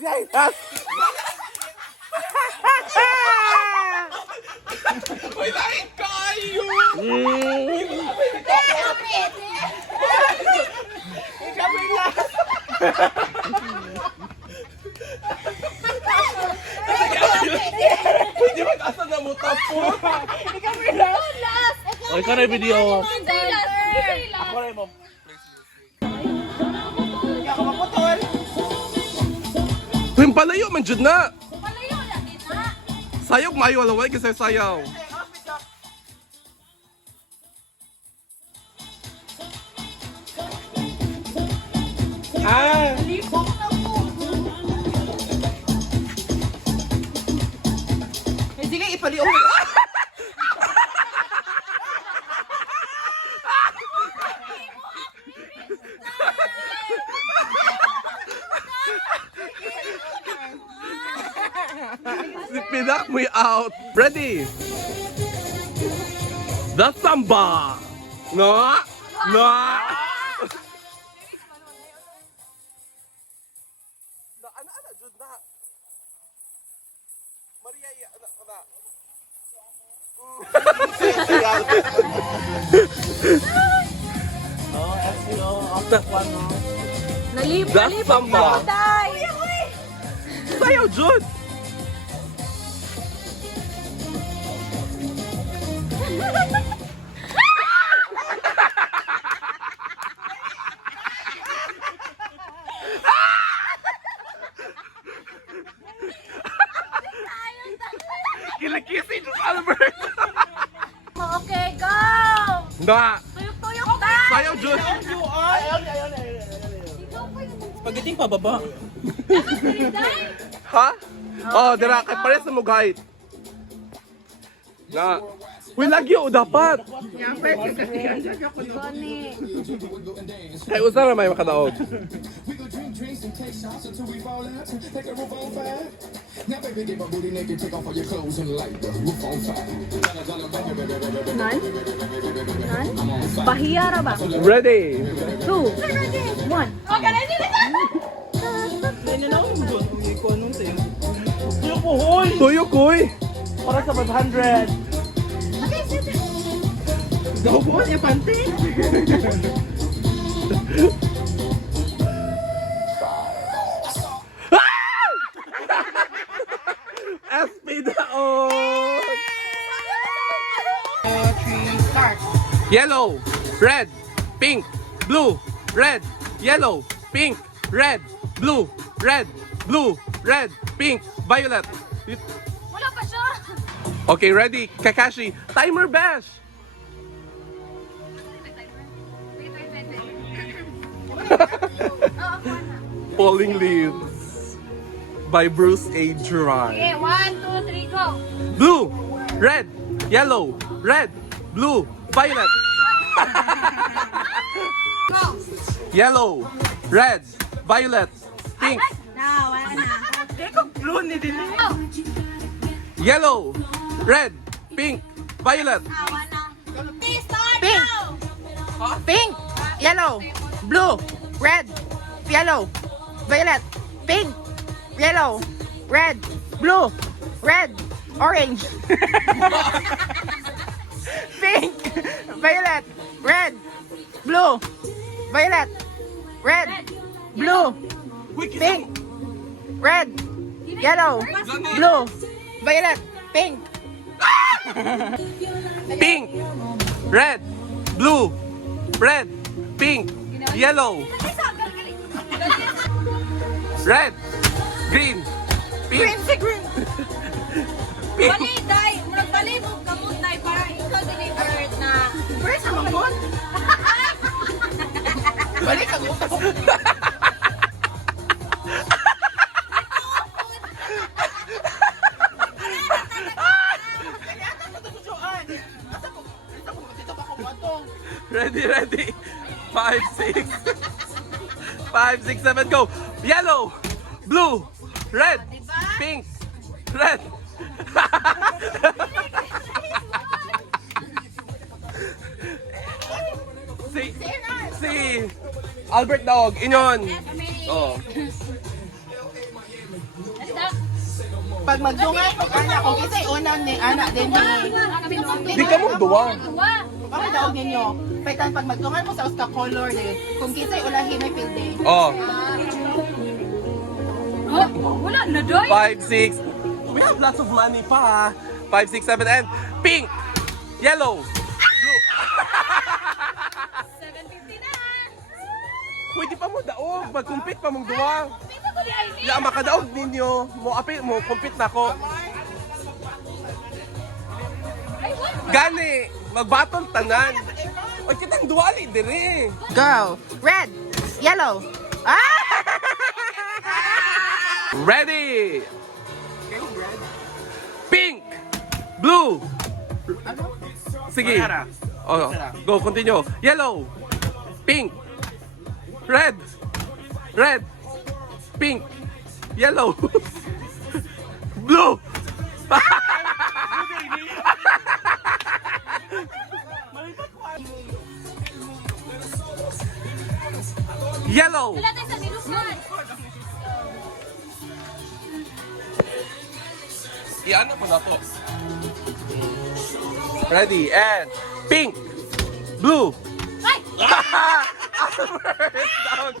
Yes! May lain kayo! Hindi mag-asa na mo tapos! O, ikaw na yung video. Ako rin mo. Tuwing palayo man dyan na! Sayog maayo walaway kasi sayaw. Ah! Hindi nga ipaliw. Si Pinak mo out. Ready? The samba. No. No. Ana jud na. Maria ya na. Oh, FCO. After one, no? The samba. Sayaw jud. Kilakisi to Albert. Okay, go! Na. Tuyok-tuyok na! Sayaw jud. Pagdating pababa. Ha? Oh, dira kay pares sa mugahit. Na. Uy, lagi o dapat. Ay, usa ra may makadaog. Bahiya ra ba? Ready? 2, 1. Okay, ready na! Tuyo koy. Para sa 500. Gawbo niya pante. SP daon. Yellow, red, pink, blue, red, yellow, pink, red, blue, red, blue, red, pink, violet. Wala pa siya! Okay, ready? Kakashi, timer bash. Falling Leaves by Bruce A. Gerard. Okay, 1, 2, 3, go! Blue, red, yellow, red, blue, violet. Go! Yellow, red, violet, pink. Na, wala na. Blue ni din. Go! Yellow, red, pink, violet. Wala. Start Pink. now! Pink, yellow, blue, red, yellow, violet, pink, yellow, red, blue, red, orange. Pink, violet, red, blue, violet, red, blue, pink, red, yellow, blue, violet, pink. Pink, red, blue, red, pink, yellow, red, green, pink, Green si green. pink. Bali, day! Murag bali mo gamot, day, para ikaw delivered na. Where's the mamon? Balik ang utak. Ready, ready. 5, 6. 5, 6, 7, go. Yellow, blue, red, pink, red. si Albert Dog, inyon. Oh. pag magdungay ko kana kung kisay unang ni anak din ni. Di ka mo duwa. Ako daog ninyo. Paitan pag magdungan mo sa uska color din. Kung kisay ulahi may field day. Oh, Wala na, Doy. 5, 6. We have lots of money pa. 5, 6, 7, and pink, yellow, blue. 750 na. Pwede pa mo daog. Mag-compete pa mong duwa. Dito ko di ay ni. Ya, makadaog ninyo. Mo compete na ko. Ay, what? Gani, magbatong tanan. Oy, kitang duwali dire. Go. Red, yellow. Ah! Ready. Pink, blue. Sige. Oh, go, continue. Yellow, pink, red, pink, yellow, blue. Yellow. Wala tayo sa nilusan. Iyan pa na to. Ready, and pink, blue. Ay! First down.